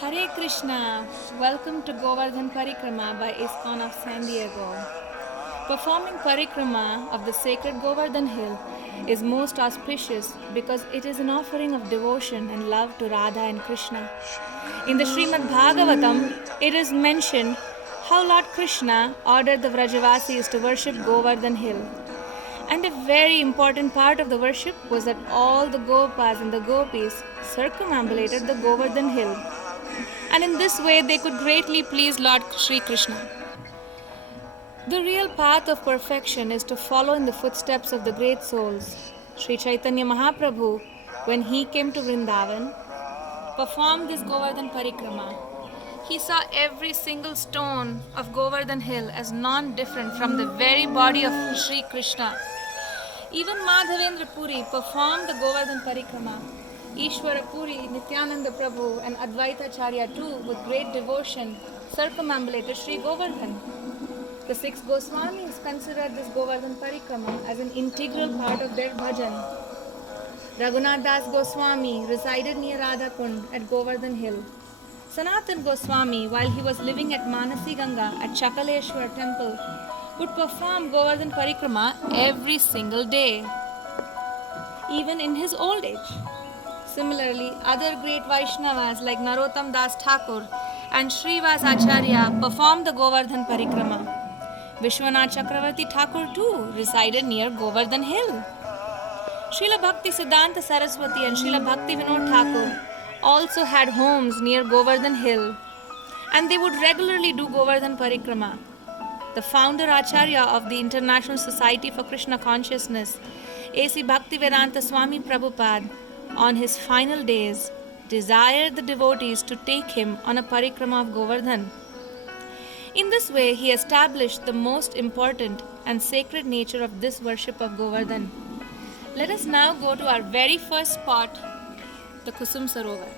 Hare Krishna, welcome to Govardhan Parikrama by ISKCON of San Diego. Performing Parikrama of the sacred Govardhan Hill is most auspicious because it is an offering of devotion and love to Radha and Krishna. In the Srimad Bhagavatam, it is mentioned how Lord Krishna ordered the Vrajavasis to worship Govardhan Hill. And a very important part of the worship was that all the Gopas and the Gopis circumambulated the Govardhan Hill. And in this way they could greatly please Lord Sri Krishna. The real path of perfection is to follow in the footsteps of the great souls. Sri Chaitanya Mahaprabhu, when he came to Vrindavan, performed this Govardhan Parikrama. He saw every single stone of Govardhan Hill as non-different from the very body of Sri Krishna. Even Madhavendra Puri performed the Govardhan Parikrama. Ishwara Puri, Nityananda Prabhu and Advaita Acharya too, with great devotion, circumambulated Sri Govardhan. The six Goswamis considered this Govardhan Parikrama as an integral part of their bhajan. Raghunath Das Goswami resided near Radhakund at Govardhan Hill. Sanatan Goswami, while he was living at Manasi Ganga at Chakaleshwar temple, would perform Govardhan Parikrama every single day, even in his old age. Similarly, other great Vaishnavas like Narottam Das Thakur and Srivas Acharya performed the Govardhan Parikrama. Vishwanath Chakravarti Thakur too resided near Govardhan Hill. Srila Bhakti Siddhanta Saraswati and Srila Bhakti Vinod Thakur also had homes near Govardhan Hill, and they would regularly do Govardhan Parikrama. The founder Acharya of the International Society for Krishna Consciousness, A.C. Bhaktivedanta Swami Prabhupada, on his final days, desired the devotees to take him on a parikrama of Govardhan. In this way, he established the most important and sacred nature of this worship of Govardhan. Let us now go to our very first spot, the Kusum Sarovar.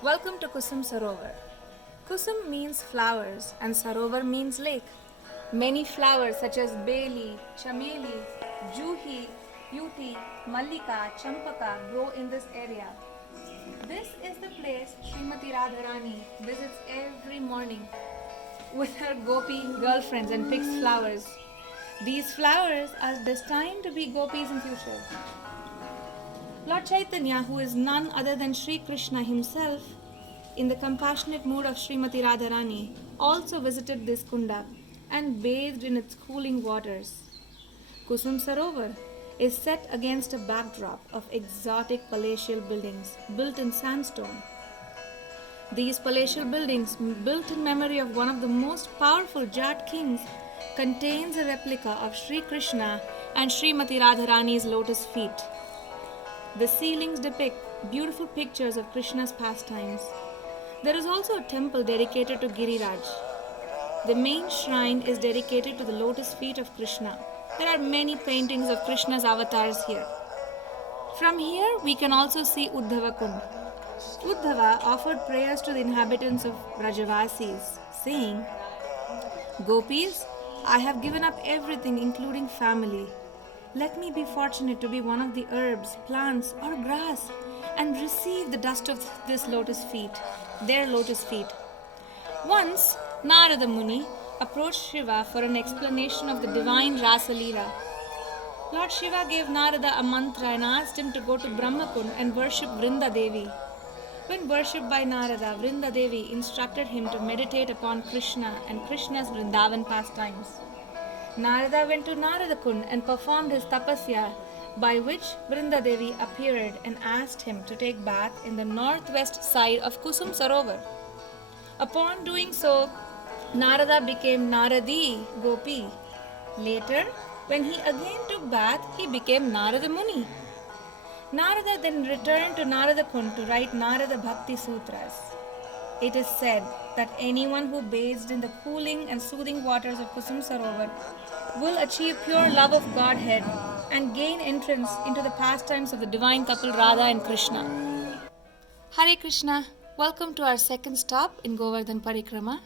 Welcome to Kusum Sarovar. Kusum means flowers and Sarovar means lake. Many flowers such as Beli, Chameli, Juhi, Yuti, Mallika, Champaka grow in this area. This is the place Srimati Radharani visits every morning with her gopi girlfriends and picks flowers. These flowers are destined to be gopis in future. Lord Chaitanya, who is none other than Sri Krishna himself, in the compassionate mood of Srimati Radharani, also visited this kunda and bathed in its cooling waters. Kusum Sarovar is set against a backdrop of exotic palatial buildings built in sandstone. These palatial buildings, built in memory of one of the most powerful Jat kings, contains a replica of Sri Krishna and Srimati Radharani's lotus feet. The ceilings depict beautiful pictures of Krishna's pastimes. There is also a temple dedicated to Giriraj. The main shrine is dedicated to the lotus feet of Krishna. There are many paintings of Krishna's avatars here. From here, we can also see Uddhava Kund. Uddhava offered prayers to the inhabitants of Brajavasis, saying, "Gopis, I have given up everything including family. Let me be fortunate to be one of the herbs, plants or grass and receive the dust of this lotus feet, their lotus feet." Once, Narada Muni approached Shiva for an explanation of the divine Rasa Leela. Lord Shiva gave Narada a mantra and asked him to go to Brahmakund and worship Vrinda Devi. When worshipped by Narada, Vrinda Devi instructed him to meditate upon Krishna and Krishna's Vrindavan pastimes. Narada went to Naradakund and performed his tapasya, by which Vrinda Devi appeared and asked him to take bath in the northwest side of Kusum Sarovar. Upon doing so, Narada became Naradi Gopi. Later, when he again took bath, he became Narada Muni. Narada then returned to Naradakund to write Narada Bhakti Sutras. It is said that anyone who bathed in the cooling and soothing waters of Kusum Sarovar will achieve pure love of Godhead and gain entrance into the pastimes of the divine couple Radha and Krishna. Hare Krishna, welcome to our second stop in Govardhan Parikrama.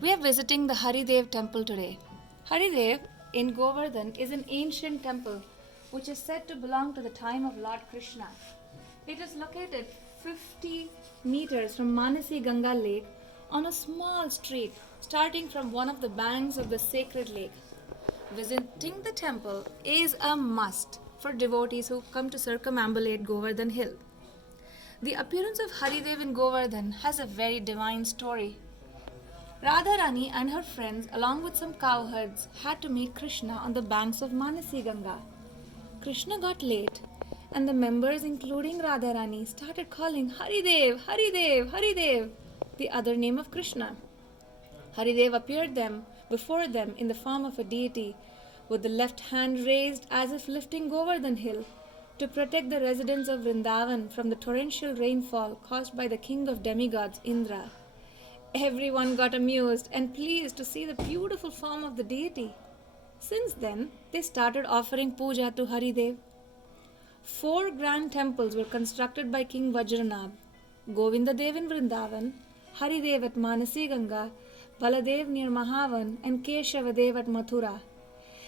We are visiting the Haridev temple today. Haridev in Govardhan is an ancient temple which is said to belong to the time of Lord Krishna. It is located 50 meters from Manasi Ganga lake on a small street starting from one of the banks of the sacred lake. Visiting the temple is a must for devotees who come to circumambulate Govardhan Hill. The appearance of Haridev in Govardhan has a very divine story. Radharani and her friends, along with some cowherds, had to meet Krishna on the banks of Manasi Ganga. Krishna got late, and the members, including Radharani, started calling Haridev, Haridev, Haridev, the other name of Krishna. Haridev appeared before them in the form of a deity, with the left hand raised as if lifting Govardhan Hill to protect the residents of Vrindavan from the torrential rainfall caused by the king of demigods, Indra. Everyone got amused and pleased to see the beautiful form of the deity. Since then, they started offering puja to Haridev. 4 grand temples were constructed by King Vajranabh: Govindadev in Vrindavan, Haridev at Manasi Ganga, Baladev near Mahavan, and Keshavadev at Mathura.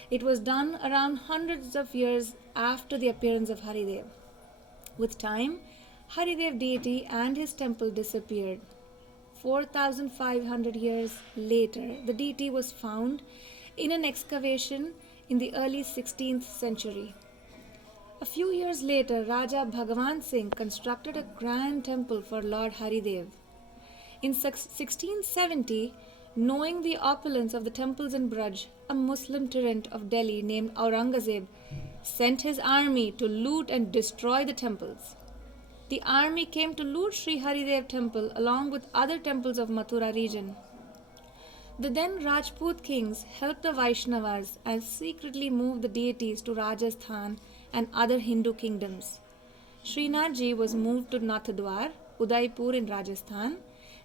It was done around hundreds of years after the appearance of Haridev. With time, Haridev deity and his temple disappeared. 4,500 years later, the deity was found in an excavation in the early 16th century. A few years later, Raja Bhagavan Singh constructed a grand temple for Lord Haridev. In 1670, knowing the opulence of the temples in Braj, a Muslim tyrant of Delhi named Aurangzeb sent his army to loot and destroy the temples. The army came to loot Sri Haridev temple along with other temples of Mathura region. The then Rajput kings helped the Vaishnavas and secretly moved the deities to Rajasthan and other Hindu kingdoms. Srinathji was moved to Nathdwar, Udaipur in Rajasthan,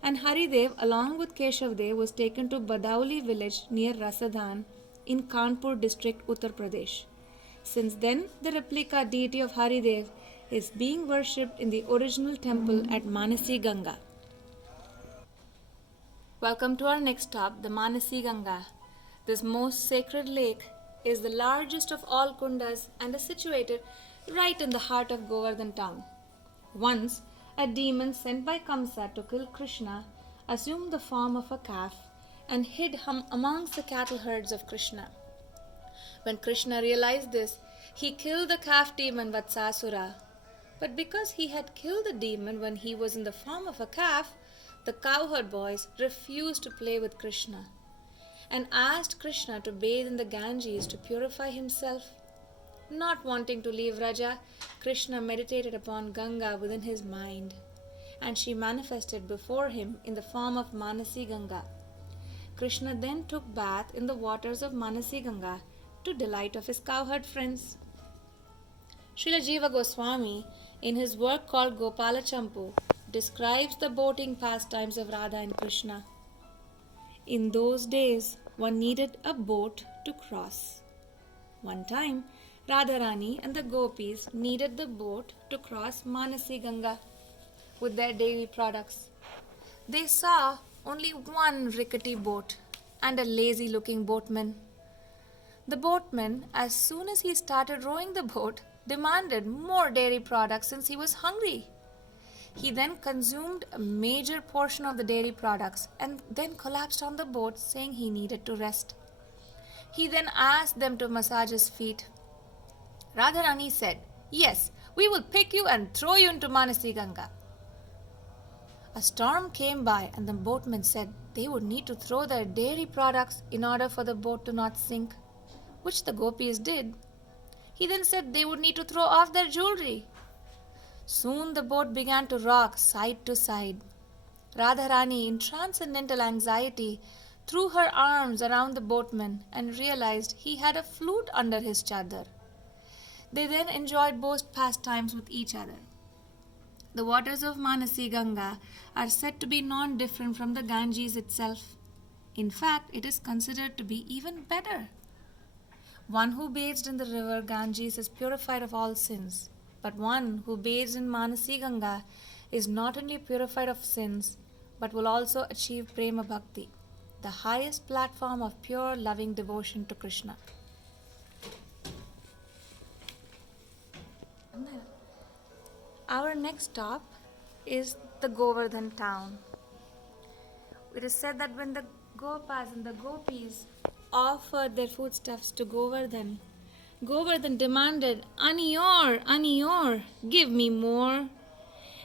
and Haridev along with Keshavdev was taken to Badauli village near Rasadhan in Kanpur district, Uttar Pradesh. Since then, the replica deity of Haridev is being worshipped in the original temple at Manasi Ganga. Welcome to our next stop, the Manasi Ganga. This most sacred lake is the largest of all kundas and is situated right in the heart of Govardhan town. Once, a demon sent by Kamsa to kill Krishna assumed the form of a calf and hid amongst the cattle herds of Krishna. When Krishna realized this, he killed the calf demon Vatsasura. But because he had killed the demon when he was in the form of a calf, the cowherd boys refused to play with Krishna and asked Krishna to bathe in the Ganges to purify himself. Not wanting to leave Raja, Krishna meditated upon Ganga within his mind, and she manifested before him in the form of Manasi Ganga. Krishna then took bath in the waters of Manasi Ganga to delight of his cowherd friends. Srila Jiva Goswami, in his work called Gopala Champu, describes the boating pastimes of Radha and Krishna. In those days, one needed a boat to cross. One time, Radharani and the gopis needed the boat to cross Manasi Ganga with their daily products. They saw only one rickety boat and a lazy-looking boatman. The boatman, as soon as he started rowing the boat, demanded more dairy products since he was hungry. He then consumed a major portion of the dairy products and then collapsed on the boat, saying he needed to rest. He then asked them to massage his feet. Radharani said, "Yes, we will pick you and throw you into Manasi Ganga." A storm came by and the boatmen said they would need to throw their dairy products in order for the boat to not sink, which the gopis did. He then said they would need to throw off their jewelry. Soon the boat began to rock side to side. Radharani, in transcendental anxiety, threw her arms around the boatman and realized he had a flute under his chadar. They then enjoyed both pastimes with each other. The waters of Manasi Ganga are said to be non-different from the Ganges itself. In fact, it is considered to be even better. One who bathed in the river Ganges is purified of all sins, but one who bathes in Manasi Ganga is not only purified of sins, but will also achieve Prema Bhakti, the highest platform of pure loving devotion to Krishna. Our next stop is the Govardhan town. It is said that when the Gopas and the Gopis offered their foodstuffs to Govardhan, Govardhan demanded, Aniyor, Aniyor, give me more.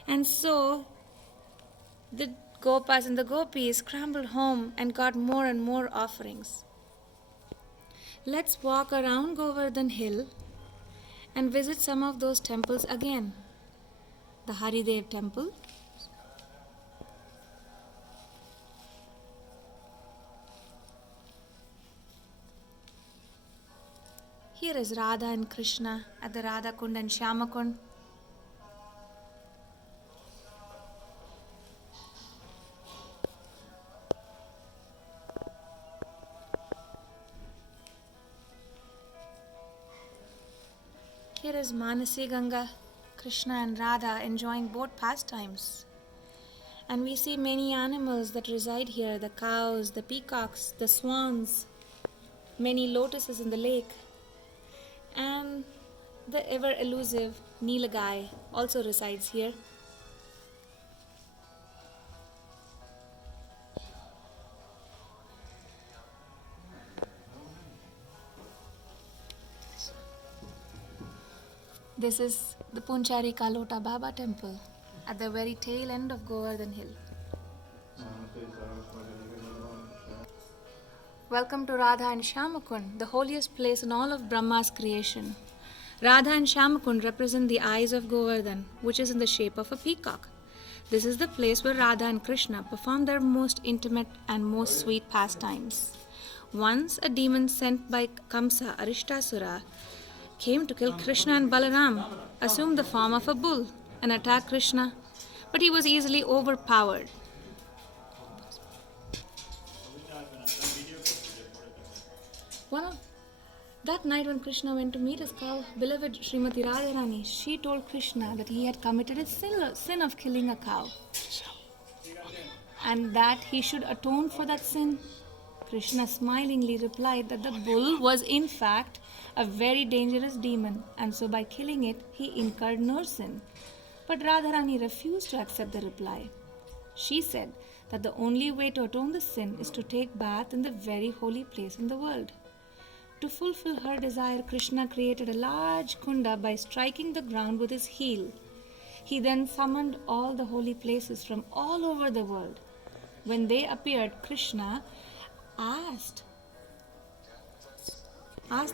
And so the Gopas and the Gopis scrambled home and got more and more offerings. Let's walk around Govardhan Hill and visit some of those temples again. The Haridev temple, here is Radha and Krishna at the Radha Kund and Shyama Kund. Here is Manasi Ganga, Krishna and Radha enjoying both pastimes. And we see many animals that reside here, the cows, the peacocks, the swans, many lotuses in the lake, and the ever elusive Neelagai also resides here. This is the Punchari Kalota Baba temple at the very tail end of Govardhan Hill. Welcome to Radha and Shyamakund, the holiest place in all of Brahma's creation. Radha and Shyamakund represent the eyes of Govardhan, which is in the shape of a peacock. This is the place where Radha and Krishna perform their most intimate and most sweet pastimes. Once a demon sent by Kamsa, Arishtasura, came to kill Krishna and Balaram, assumed the form of a bull, and attacked Krishna, but he was easily overpowered. That night when Krishna went to meet his cow, beloved Srimati Radharani, she told Krishna that he had committed a sin of killing a cow, and that he should atone for that sin. Krishna smilingly replied that the bull was in fact a very dangerous demon, and so by killing it, he incurred no sin. But Radharani refused to accept the reply. She said that the only way to atone the sin is to take bath in the very holy place in the world. To fulfill her desire, Krishna created a large kunda by striking the ground with his heel. He then summoned all the holy places from all over the world. When they appeared, Krishna asked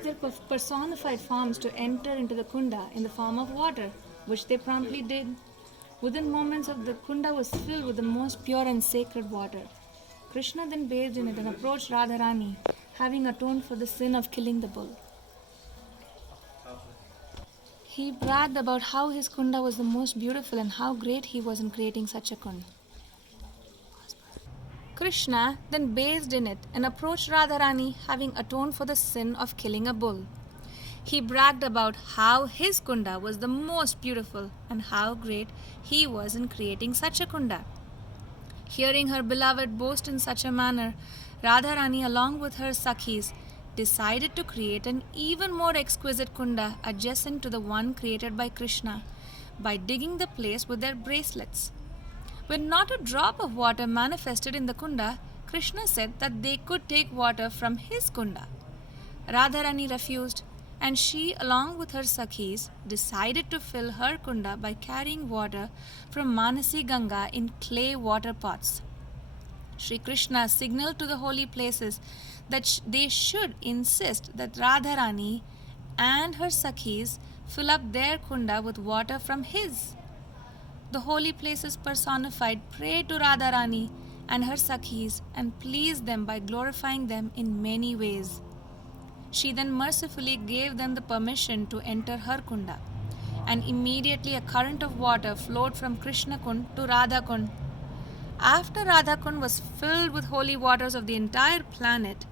their personified forms to enter into the kunda in the form of water, which they promptly did. Within moments the kunda was filled with the most pure and sacred water. Krishna then bathed in it and approached Radharani, having atoned for the sin of killing the bull. He bragged about how his kunda was the most beautiful and how great he was in creating such a kunda. Krishna then bathed in it and approached Radharani, having atoned for the sin of killing a bull. He bragged about how his kunda was the most beautiful and how great he was in creating such a kunda. Hearing her beloved boast in such a manner, Radharani, along with her Sakhis, decided to create an even more exquisite kunda adjacent to the one created by Krishna by digging the place with their bracelets. When not a drop of water manifested in the kunda, Krishna said that they could take water from his kunda. Radharani refused, and she, along with her Sakhis, decided to fill her kunda by carrying water from Manasi Ganga in clay water pots. Sri Krishna signaled to the holy places that they should insist that Radharani and her Sakhis fill up their kunda with water from his. The holy places personified prayed to Radharani and her Sakhis and pleased them by glorifying them in many ways. She then mercifully gave them the permission to enter her kunda. and immediately a current of water flowed from Krishna Kund to Radha Kund. After Radha Kund was filled with holy waters of the entire planet,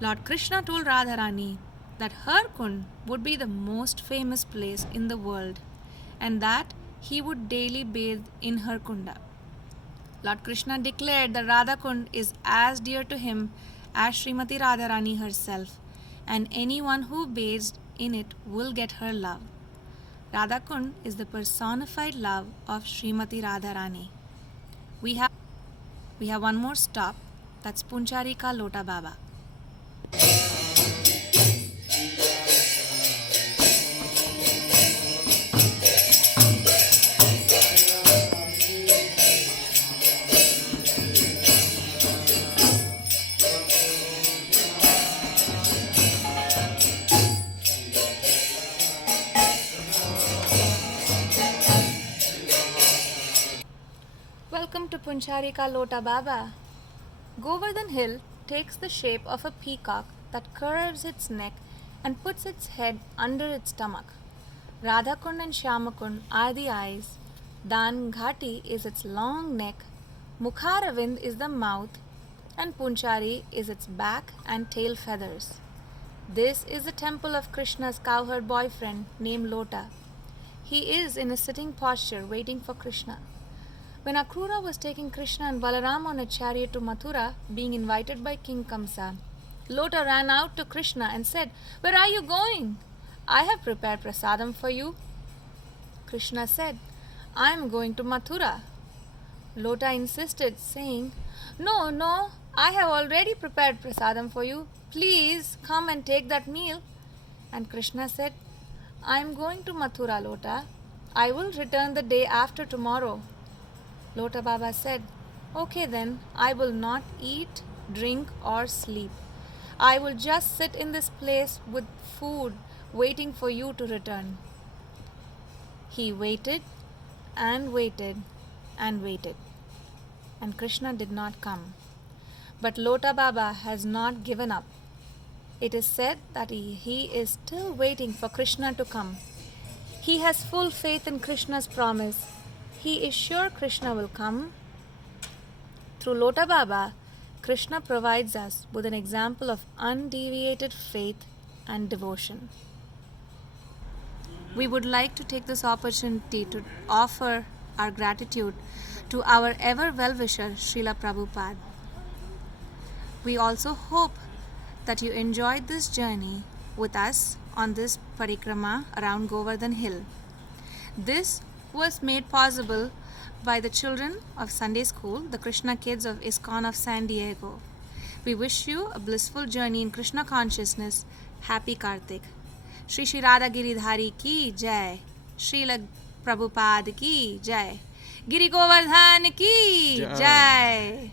Lord Krishna told Radharani that her Kund would be the most famous place in the world and that he would daily bathe in her Kunda. Lord Krishna declared that Radha Kund is as dear to him as Srimati Radharani herself, and anyone who bathes in it will get her love. Radha Kund is the personified love of Srimati Radharani. We have one more stop, that's Punchari Ka Lota Baba. Welcome to Punchari Ka Lota Baba. Govardhan Hill takes the shape of a peacock that curves its neck and puts its head under its stomach. Radhakund and Shyamakund are the eyes, Dan Ghati is its long neck, Mukharavind is the mouth, and Punchari is its back and tail feathers. This is the temple of Krishna's cowherd boyfriend named Lota. He is in a sitting posture waiting for Krishna. When Akrura was taking Krishna and Balaram on a chariot to Mathura, being invited by King Kamsa, Lota ran out to Krishna and said, "Where are you going? I have prepared prasadam for you." Krishna said, "I am going to Mathura." Lota insisted, saying, No, I have already prepared prasadam for you. Please come and take that meal." And Krishna said, "I am going to Mathura, Lota. I will return the day after tomorrow." Lota Baba said, "Okay then, I will not eat, drink or sleep. I will just sit in this place with food waiting for you to return." He waited and waited and waited, and Krishna did not come. But Lota Baba has not given up. It is said that he is still waiting for Krishna to come. He has full faith in Krishna's promise. He is sure Krishna will come. Through Lota Baba, Krishna provides us with an example of undeviated faith and devotion. We would like to take this opportunity to offer our gratitude to our ever well-wisher Srila Prabhupada. We also hope that you enjoyed this journey with us on this parikrama around Govardhan Hill. This was made possible by the children of Sunday School, the Krishna Kids of ISKCON of San Diego. We wish you a blissful journey in Krishna consciousness. Happy Kartik. Shri Shri Radha Giridhari ki jai. Srila Prabhupada ki jai. Giri Govardhan ki jai.